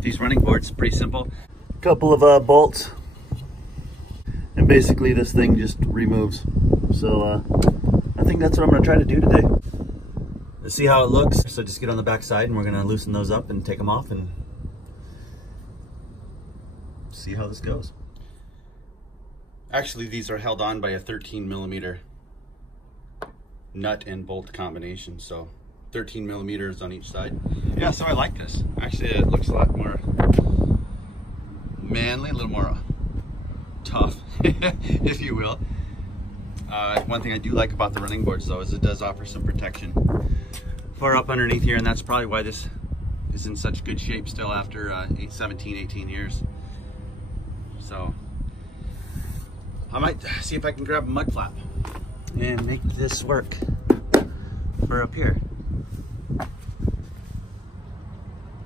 off these running boards. Pretty simple. Couple of bolts, and basically this thing just removes. So I think that's what I'm gonna try to do today. Let's see how it looks. So just get on the back side and we're gonna loosen those up and take them off and see how this goes. Actually, these are held on by a 13mm nut and bolt combination. So 13mm on each side. Yeah, so I like this. Actually, it looks a lot more manly, a little more tough, if you will. One thing I do like about the running boards though is it does offer some protection far up underneath here, and that's probably why this is in such good shape still after 17, 18 years. So I might see if I can grab a mud flap and make this work for up here.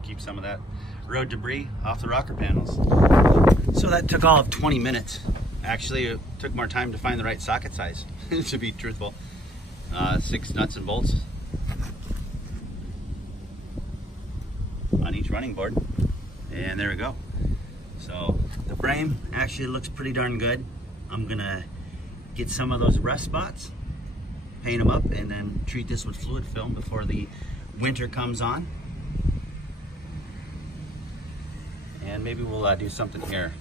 Keep some of that road debris off the rocker panels. So that took all of 20 minutes. Actually, it took more time to find the right socket size, to be truthful. 6 nuts and bolts on each running board. And there we go. So the frame actually looks pretty darn good. I'm gonna get some of those rust spots, paint them up, and then treat this with fluid film before the winter comes on. And maybe we'll do something here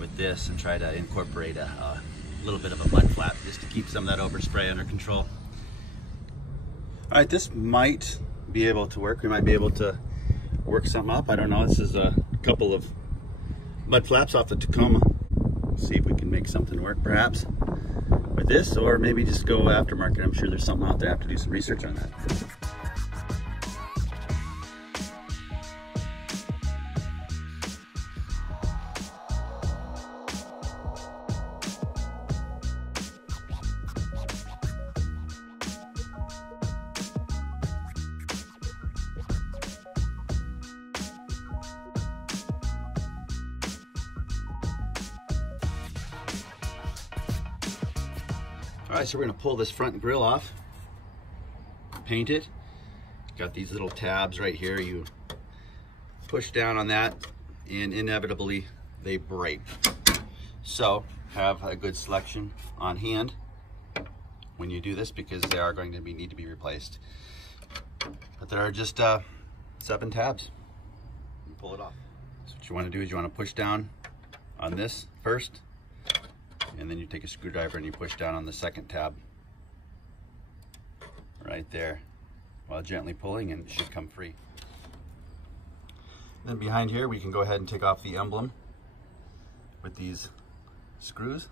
with this and try to incorporate a little bit of a mud flap just to keep some of that overspray under control. All right, this might be able to work. We might be able to work something up. I don't know. This is a couple of mud flaps off the Tacoma. See if we can make something work perhaps with this, or maybe just go aftermarket. I'm sure there's something out there. I have to do some research on that. All right, so we're gonna pull this front grille off, paint it. Got these little tabs right here. You push down on that and inevitably they break. So have a good selection on hand when you do this, because they are going to need to be replaced. But there are just 7 tabs. You pull it off. So what you wanna do is you wanna push down on this first, and then you take a screwdriver and you push down on the second tab right there while gently pulling, and it should come free. Then behind here we can go ahead and take off the emblem with these screws,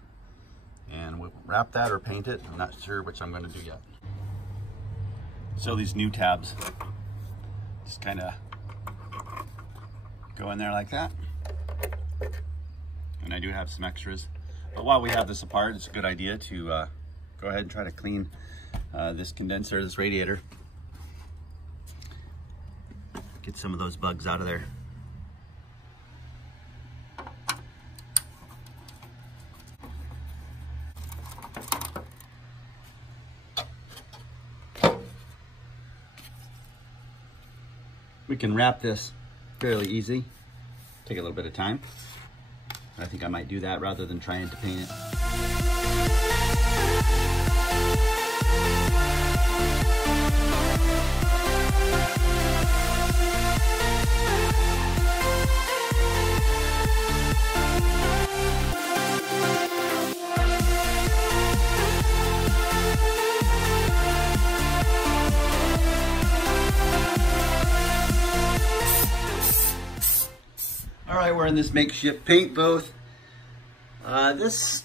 and we'll wrap that or paint it. I'm not sure which I'm going to do yet. So these new tabs just kind of go in there like that, and I do have some extras. But while we have this apart, it's a good idea to go ahead and try to clean this condenser, this radiator. Get some of those bugs out of there. We can wrap this fairly easy. Take a little bit of time. I think I might do that rather than trying to paint it. All right, we're in this makeshift paint booth. This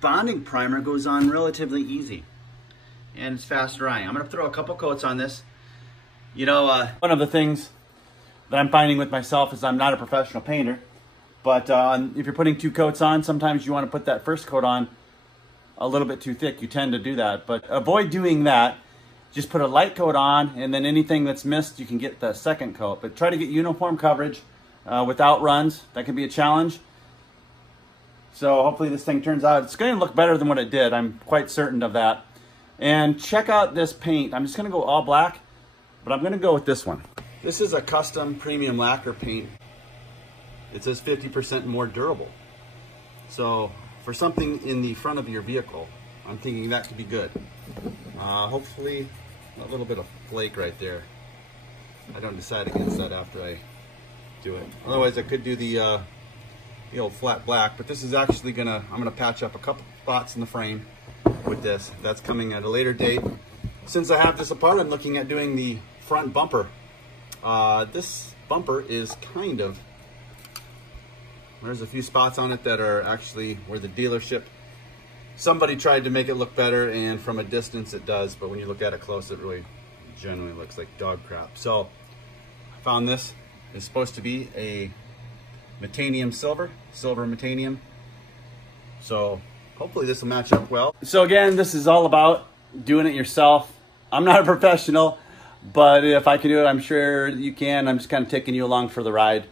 bonding primer goes on relatively easy, and it's fast drying. I'm gonna throw a couple coats on this. You know, one of the things that I'm finding with myself is I'm not a professional painter, but if you're putting 2 coats on, sometimes you want to put that first coat on a little bit too thick. You tend to do that, but avoid doing that. Just put a light coat on, and then anything that's missed, you can get the second coat. But try to get uniform coverage without runs. That can be a challenge. So hopefully this thing turns out, it's going to look better than what it did. I'm quite certain of that. And check out this paint. I'm just going to go all black, but I'm going to go with this one. This is a custom premium lacquer paint. It says 50% more durable. So for something in the front of your vehicle, I'm thinking that could be good. Hopefully a little bit of flake right there. I don't decide against that after I do it. Otherwise I could do the old flat black, but this is actually I'm gonna patch up a couple spots in the frame with this. That's coming at a later date. Since I have this apart, I'm looking at doing the front bumper. This bumper is there's a few spots on it that are actually where the dealership, somebody tried to make it look better, and from a distance it does, but when you look at it close, it really generally looks like dog crap. So I found this is supposed to be a Metanium silver Metanium. So hopefully this will match up well. So again, this is all about doing it yourself. I'm not a professional, but if I can do it, I'm sure you can. I'm just kind of taking you along for the ride.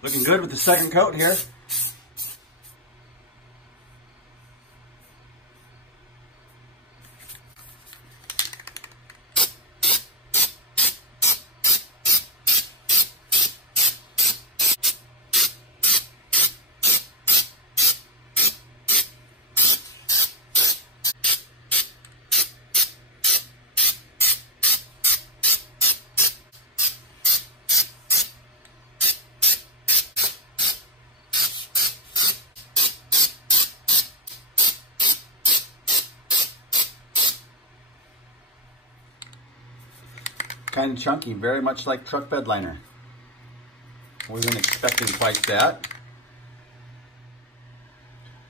Looking good with the second coat here. Kind of chunky, very much like truck bed liner. Wasn't expecting quite that.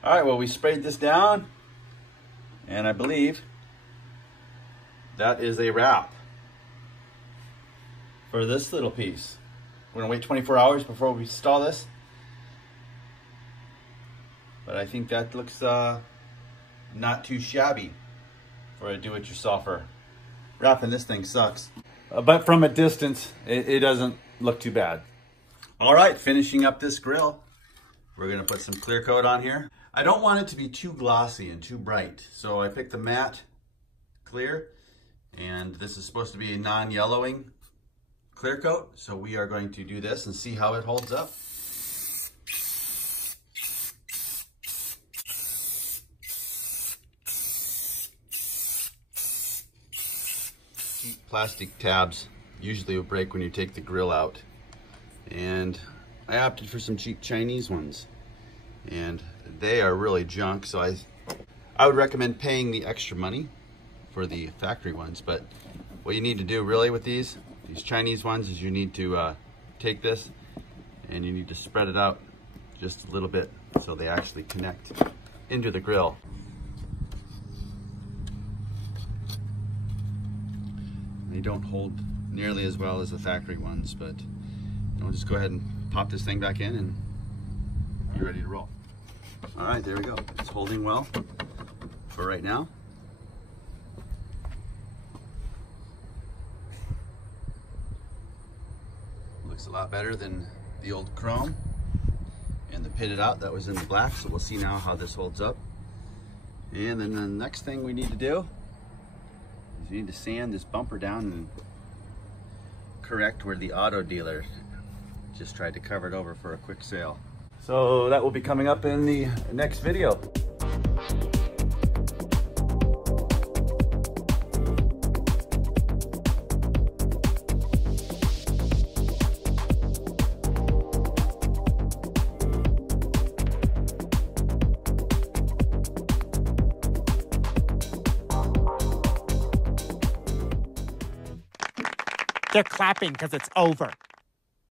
All right, well, we sprayed this down, and I believe that is a wrap for this little piece. We're gonna wait 24 hours before we install this, but I think that looks not too shabby for a do-it-yourselfer. Wrapping this thing sucks. But from a distance, it doesn't look too bad. All right, finishing up this grill. We're gonna put some clear coat on here. I don't want it to be too glossy and too bright, so I picked the matte clear, and this is supposed to be a non-yellowing clear coat. So we are going to do this and see how it holds up. Plastic tabs usually will break when you take the grill out, and I opted for some cheap Chinese ones, and they are really junk. So I would recommend paying the extra money for the factory ones. But what you need to do really with these Chinese ones is you need to take this and you need to spread it out just a little bit so they actually connect into the grill. They don't hold nearly as well as the factory ones, but I'll just go ahead and pop this thing back in and you're ready to roll. All right, there we go. It's holding well for right now. Looks a lot better than the old chrome and the pitted out that was in the black, so we'll see now how this holds up. And then the next thing we need to do, you need to sand this bumper down and correct where the auto dealer just tried to cover it over for a quick sale. So that will be coming up in the next video. They're clapping because it's over.